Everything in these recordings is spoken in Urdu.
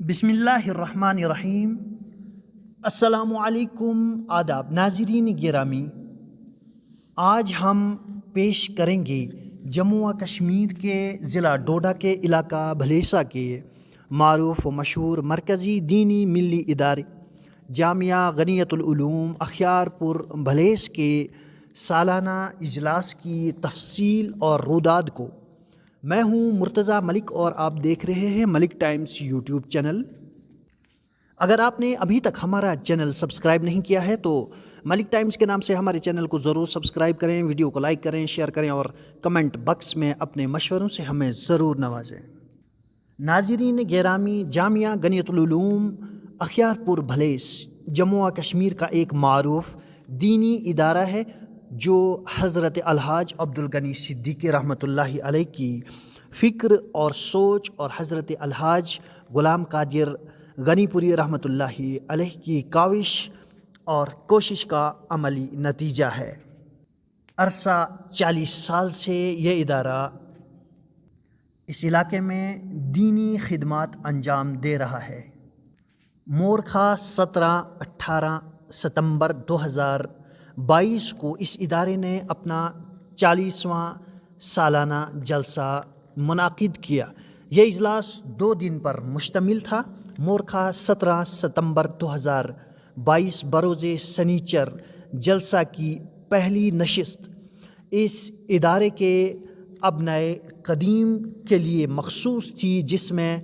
بسم اللہ الرحمن الرحیم۔ السلام علیکم، آداب ناظرین گرامی۔ آج ہم پیش کریں گے جموں و کشمیر کے ضلع ڈوڈا کے علاقہ بھلیسہ کے معروف و مشہور مرکزی دینی ملی ادارے جامعہ غنیت العلوم اخیار پور بھلیس کے سالانہ اجلاس کی تفصیل اور روداد کو۔ میں ہوں مرتضیٰ ملک اور آپ دیکھ رہے ہیں ملک ٹائمز یوٹیوب چینل۔ اگر آپ نے ابھی تک ہمارا چینل سبسکرائب نہیں کیا ہے تو ملک ٹائمز کے نام سے ہمارے چینل کو ضرور سبسکرائب کریں، ویڈیو کو لائک کریں، شیئر کریں اور کمنٹ باکس میں اپنے مشوروں سے ہمیں ضرور نوازیں۔ ناظرین گرامی، جامعہ غنیت العلوم اخیار پور بھلیس جموں و کشمیر کا ایک معروف دینی ادارہ ہے جو حضرت الحاج عبدالغنی صدیقی رحمۃ اللہ علیہ کی فکر اور سوچ اور حضرت الحاج غلام قادر غنی پوری رحمۃ اللہ علیہ کی کاوش اور کوشش کا عملی نتیجہ ہے۔ عرصہ 40 سال سے یہ ادارہ اس علاقے میں دینی خدمات انجام دے رہا ہے۔ مورخہ 17-18 ستمبر 2022 کو اس ادارے نے اپنا 40واں سالانہ جلسہ منعقد کیا۔ یہ اجلاس 2 دن پر مشتمل تھا۔ مورخہ 17 ستمبر 2022 بروز سنیچر جلسہ کی پہلی نشست اس ادارے کے ابنائے قدیم کے لیے مخصوص تھی، جس میں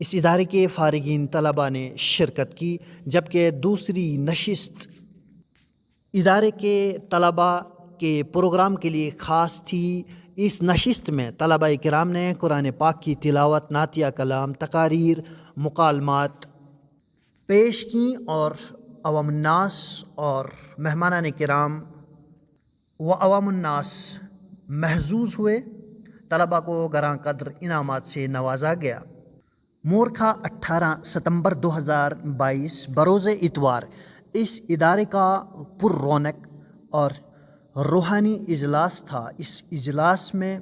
اس ادارے کے فارغین طلباء نے شرکت کی، جبکہ دوسری نشست ادارے کے طلباء کے پروگرام کے لیے خاص تھی۔ اس نشست میں طلباء کرام نے قرآن پاک کی تلاوت، نعتیہ کلام، تقاریر، مکالمات پیش کیں اور عوام الناس اور مہمانان کرام و عوام الناس محظوظ ہوئے۔ طلباء کو گراں قدر انعامات سے نوازا گیا۔ مورخہ 18 ستمبر 2022 بروز اتوار اس ادارے کا پر رونق اور روحانی اجلاس تھا۔ اس اجلاس میں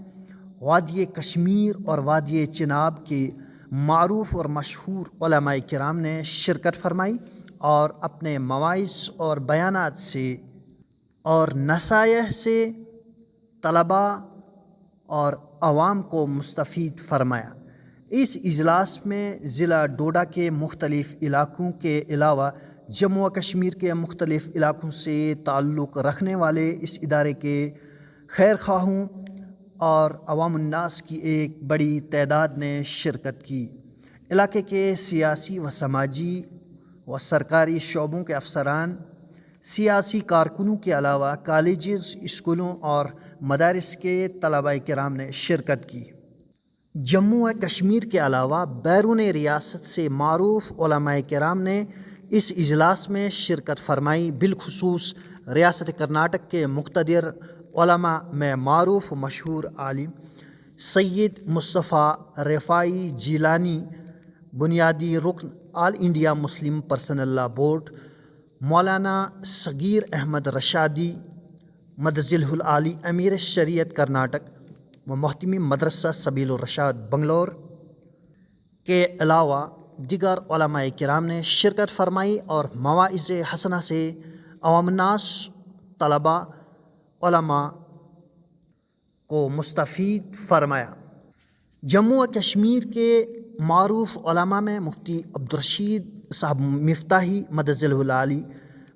وادی کشمیر اور وادی چناب کے معروف اور مشہور علماء کرام نے شرکت فرمائی اور اپنے مواعظ اور بیانات سے اور نصائح سے طلباء اور عوام کو مستفید فرمایا۔ اس اجلاس میں ضلع ڈوڈا کے مختلف علاقوں کے علاوہ جموں و کشمیر کے مختلف علاقوں سے تعلق رکھنے والے اس ادارے کے خیر خواہوں اور عوام الناس کی ایک بڑی تعداد نے شرکت کی۔ علاقے کے سیاسی و سماجی و سرکاری شعبوں کے افسران، سیاسی کارکنوں کے علاوہ کالجز، اسکولوں اور مدارس کے طلباء کرام نے شرکت کی۔ جموں و کشمیر کے علاوہ بیرون ریاست سے معروف علماء کرام نے اس اجلاس میں شرکت فرمائی۔ بالخصوص ریاست کرناٹک کے مقتدر علماء میں معروف و مشہور عالم سید مصطفیٰ رفاعی جیلانی، بنیادی رکن آل انڈیا مسلم پرسنل لا بورڈ، مولانا صغیر احمد رشادی مدظلہ العالی امیر شریعت کرناٹک و محتمم مدرسہ سبیل الرشاد بنگلور کے علاوہ دیگر علماء کرام نے شرکت فرمائی اور مواعظ حسنہ سے عوام الناس، طلباء، علماء کو مستفید فرمایا۔ جموں و کشمیر کے معروف علماء میں مفتی عبدالرشید صاحب مفتاحی مدظلہ العالی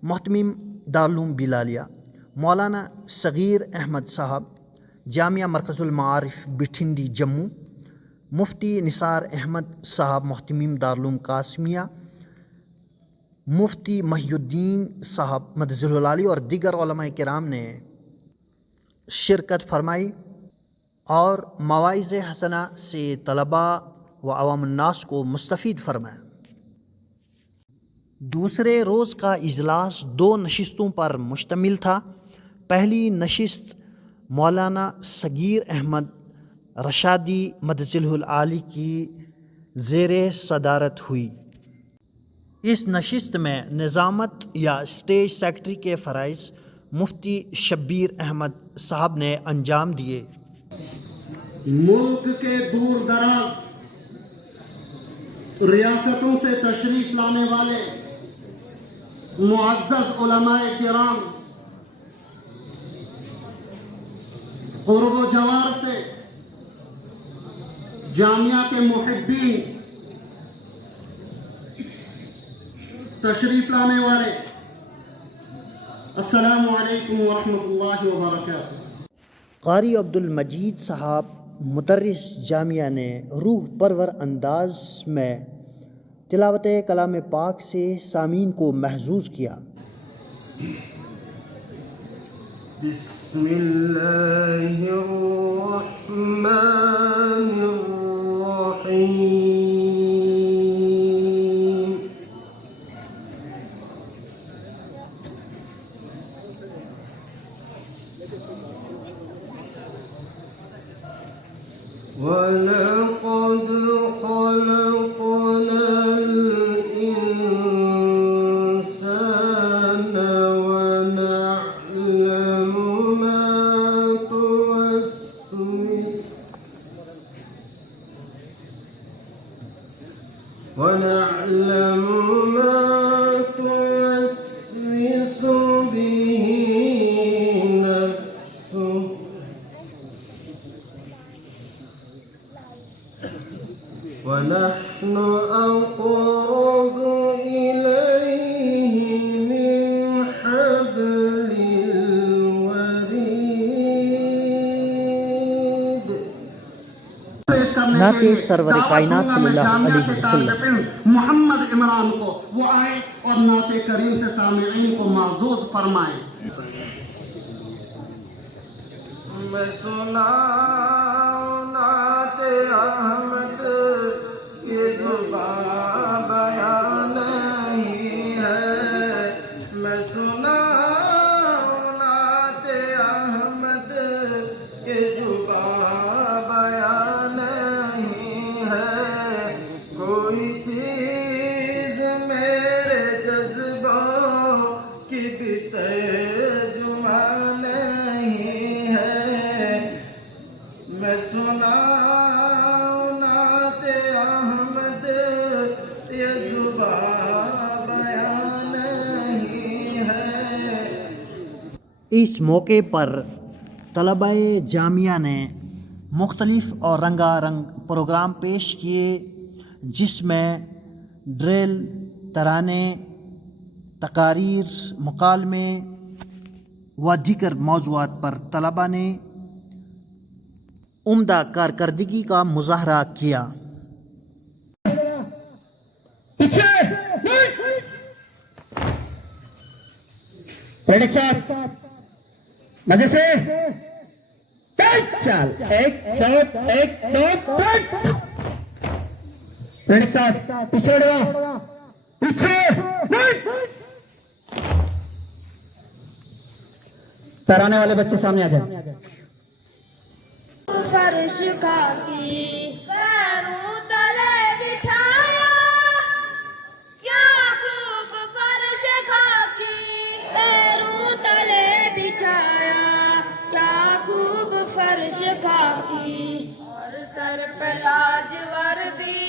محتمم دارالعلوم بلالیہ، مولانا صغیر احمد صاحب جامعہ مرکز المعارف بٹھنڈی جموں، مفتی نثار احمد صاحب محتمم دارالعلوم قاسمیہ، مفتی محی الدین صاحب مدظلہ العالی اور دیگر علماء کرام نے شرکت فرمائی اور مواعظ حسنہ سے طلباء و عوام الناس کو مستفید فرمایا۔ دوسرے روز کا اجلاس 2 نشستوں پر مشتمل تھا۔ پہلی نشست مولانا صغیر احمد رشادی مدظلہ العالی کی زیر صدارت ہوئی۔ اس نشست میں نظامت یا اسٹیج سیکرٹری کے فرائض مفتی شبیر احمد صاحب نے انجام دیے۔ ملک کے دور دراز ریاستوں سے تشریف لانے والے معزز علماء کرام، قرب و جوار سے جامعہ کے محبین، تشریف لانے والے، السلام علیکم ورحمۃ اللہ وبرکاتہ۔ قاری عبد المجید صاحب مدرس جامعہ نے روح پرور انداز میں تلاوت کلام پاک سے سامعین کو محظوظ کیا۔ بسم اللہ الرحمن الرحیم۔ وَلَقَدْ خَلَقْنَا الْإِنسَانَ وَنَعْلَمُ مَا توسوس به نفسه ونحن أقرب إليه من حبل الوريد۔ نعت سرور کائنات صلی اللہ علیہ وسلم۔ محمد عمران کو وہ آئے اور نعت کریم سے سامعین کو معزوز فرمائے۔ میں سناؤں نعت احمد کی زبان بیان نہیں ہے، میں سناؤں نعت احمد کی زبان بیان نہیں ہے، کوئی چیز میرے جذبوں کی بھی ترجمہ نہیں ہے، میں سناؤں نعت احمد یہ زبان بیان نہیں ہے۔ اس موقع پر طلباء جامعہ نے مختلف اور رنگا رنگ پروگرام پیش کیے، جس میں ڈریل، ترانے، تقاریر، مکالمے و دیگر موضوعات پر طلباء نے عمدہ کارکردگی کا مظاہرہ کیا۔ مزے سے چال، ایک دو پیچھے پیچھے ترانے والے بچے سامنے آ جائیں۔ فرش خاکی پیروں تلے بچھایا، کیا خوب فرش خاکی پیروں تلے بچھایا، کیا خوب فرش خاکی، اور سر پہ تاج وردی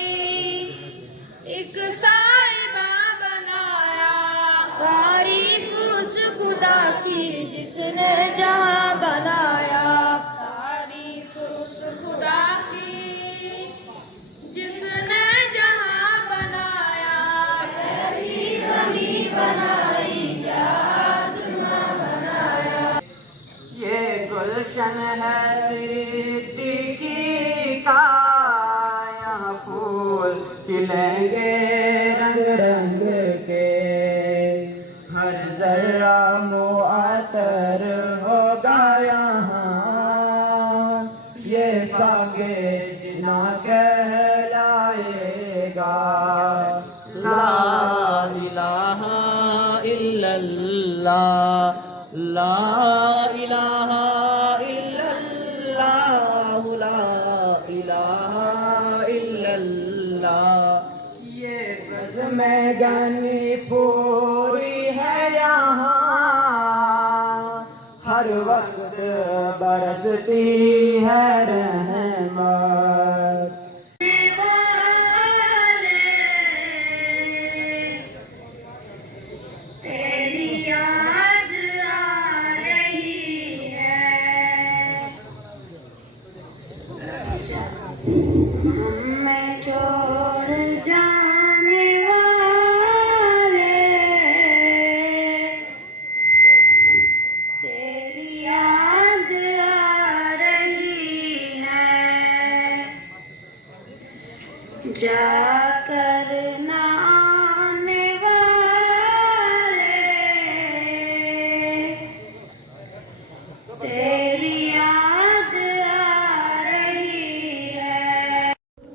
ایک صاحبہ بنایا، تعریف اس خدا کی جس نے جہاں بنایا، تعریف اس خدا کی جس نے جہاں بنایا، ایسی زمین بنائی کیا آسمان بنایا۔ یہ گلشن ہے صدیقی کا، یہاں پھول کھلیں گے رنگ رنگ کے، ہر ذرہ معطر ہوگا یہاں، یہ سانگے جنا کہلائے گا، لا الہ الا اللہ، لا الہ الا اللہ، لا الہ الا اللہ۔ یہ بزم گنی پوری ہے یہاں، ہر وقت برستی ہے رحمت۔ دیوانے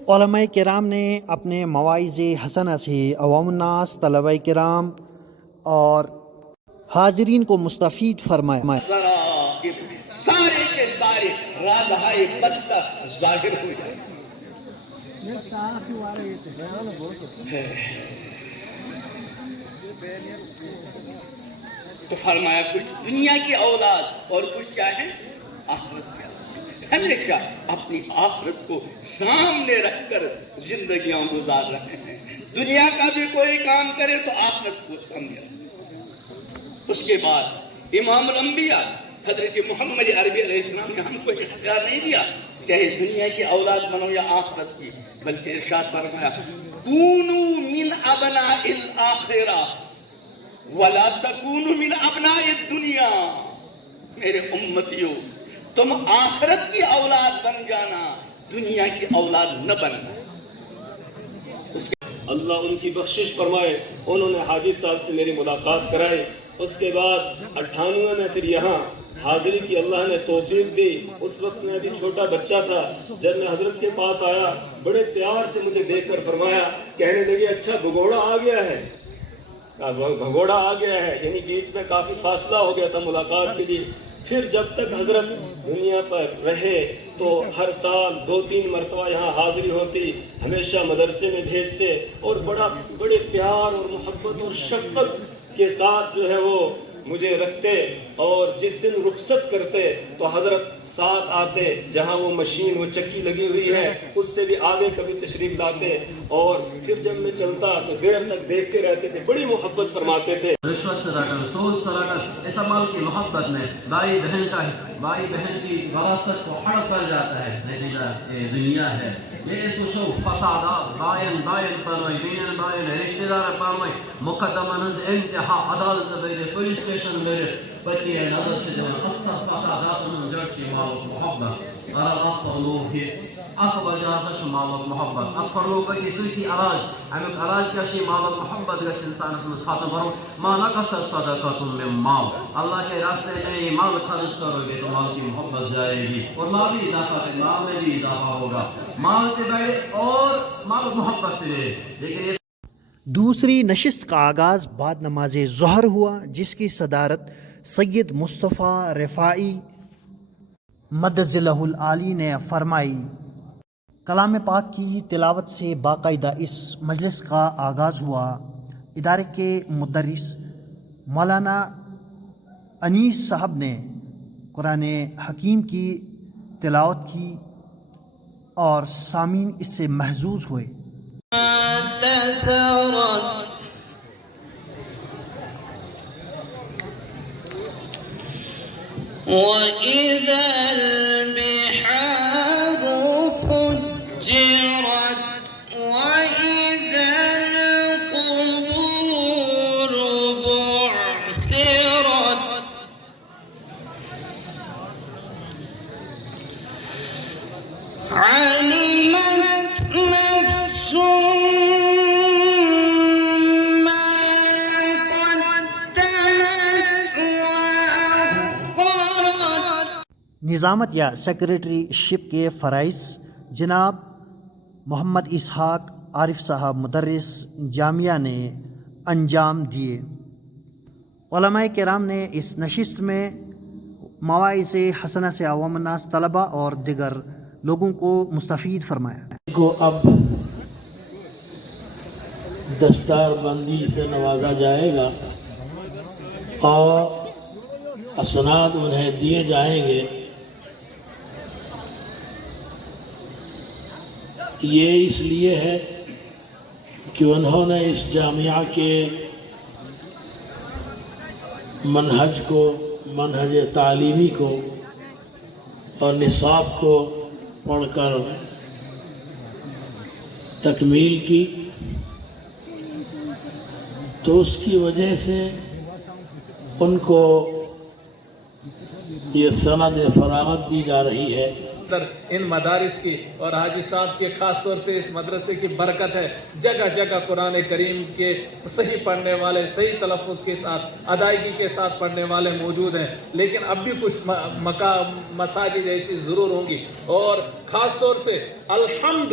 علماء کرام نے اپنے مواعظ حسنہ سے عوام الناس، طلبہ کرام اور حاضرین کو مستفید فرمایا۔ سارے کے سارے رازہائے بدتر ظاہر ہو جائے۔ تو فرمایا کچھ دنیا کی اولاد اور کچھ کیا ہے آخرت کی اولاد۔ ہمیشہ اپنی آخرت کو سامنے رکھ کر زندگیاں گزار رہے ہیں۔ دنیا کا بھی کوئی کام کرے تو آخرت کو سامنے رکھے۔ اس کے بعد امام الانبیاء حضرت محمد عربی علیہ السلام نے ہم کو اختیار نہیں دیا چاہے دنیا کی اولاد بنو یا آخرت کی، بلکہ ارشاد فرمایا کونوا من ابناء الآخرہ ولا تکونوا من ابناء الدنیا۔ میرے امتیوں، تم آخرت کی اولاد بن جانا، دنیا کی اولاد نہ بننا۔ اللہ ان کی بخشش فرمائے۔ انہوں نے حاجی صاحب سے میری ملاقات کرائی۔ اس کے بعد 98 میں پھر یہاں حاضری کی اللہ نے توفیق دی۔ اس وقت میں ابھی چھوٹا بچہ تھا۔ جب میں حضرت کے پاس آیا، بڑے پیار سے مجھے دیکھ کر فرمایا، کہنے لگے اچھا بھگوڑا آ گیا ہے، بھگوڑا آ گیا ہے، یعنی بیچ میں کافی فاصلہ ہو گیا تھا ملاقات کے لیے۔ پھر جب تک حضرت دنیا پر رہے تو ہر سال 2-3 مرتبہ یہاں حاضری ہوتی، ہمیشہ مدرسے میں بھیجتے اور بڑے پیار اور محبت اور شفقت کے ساتھ جو ہے وہ مجھے رکھتے، اور جس دن رخصت کرتے تو حضرت ساتھ آتے، جہاں وہ مشین وہ چکی لگی ہوئی ہے اس سے بھی آگے کبھی تشریف لاتے، اور پھر جب میں چلتا تو دیر تک دیکھتے رہتے تھے، بڑی محبت فرماتے تھے۔ رشوت سے رکھا، سود سے رکھا، اس مال کی محبت میں بھائی بہن کی وراثت کو ہڑپ کر جاتا ہے۔ نتیجہ یہ دنیا ہے۔ یہ اس وشو فسادات بائن فرمائی، بین بائن رشتہ دار فرمائی، مقدمہ انتہا عدالت بیر پولیس اسٹیشن بیر پتی ہے نظر سے جب اکثر فسادات من جڑتی مال و محبت اور اکبر لوگ ہی اکبر جہازت مال و محبت اکبر لوگ کی سویتی عراج امیک عراج کیا مال و محبت گش انسان اس خاتم کرو ما نقصد صدقات من مال، اللہ کے راستے میں مال خرچ کرو گے تو مال کی محبت جائے گی، اور مال بھی اضافہ ہے، مال میں بھی اضافہ ہوگا، مال سے بڑھے اور مال و محبت سے۔ لیکن دوسری نشست کا آغاز بعد نماز ظہر ہوا، جس کی صدارت سید مصطفیٰ رفاعی مدظلہ العالی نے فرمائی۔ کلام پاک کی تلاوت سے باقاعدہ اس مجلس کا آغاز ہوا۔ ادارے کے مدرس مولانا انیس صاحب نے قرآن حکیم کی تلاوت کی اور سامعین اس سے محظوظ ہوئے۔ وَإِذَا الْبِحَارُ فُجِّرَتْ وَإِذَا الْقُبُورُ بُعْثِرَتْ عَلِمَتْ نَفْسٌ نظامت یا سیکریٹری شپ کے فرائض جناب محمد اسحاق عارف صاحب مدرس جامعہ نے انجام دیے۔ علماء کرام نے اس نشست میں مواعظ حسنہ سے عوام الناس، طلبہ اور دیگر لوگوں کو مستفید فرمایا۔ کو اب دستار بندی سے نوازا جائے گا اور اسناد انہیں دیے جائیں گے۔ یہ اس لیے ہے کہ انہوں نے اس جامعہ کے منہج کو، منہج تعلیمی کو اور نصاب کو پڑھ کر تکمیل کی، تو اس کی وجہ سے ان کو یہ سند فراغت دی جا رہی ہے۔ ان مدارس کی اور حاجی صاحب کے خاص طور سے اس مدرسے کی برکت ہے، جگہ جگہ قرآن کریم کے صحیح پڑھنے والے، صحیح تلفظ کے ساتھ، ادائیگی کے ساتھ پڑھنے والے موجود ہیں، لیکن اب بھی کچھ مساجد ایسی ضرور ہوں گی، اور خاص طور سے الحمد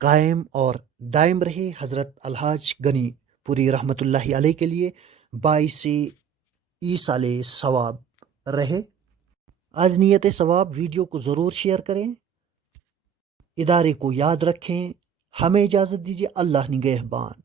قائم اور دائم رہے۔ حضرت الحاج غنی پوری رحمۃ اللہ علیہ کے لیے باعث ایصال ثواب رہے۔ آج نیت ثواب ویڈیو کو ضرور شیئر کریں، ادارے کو یاد رکھیں۔ ہمیں اجازت دیجیے، اللہ نگہبان۔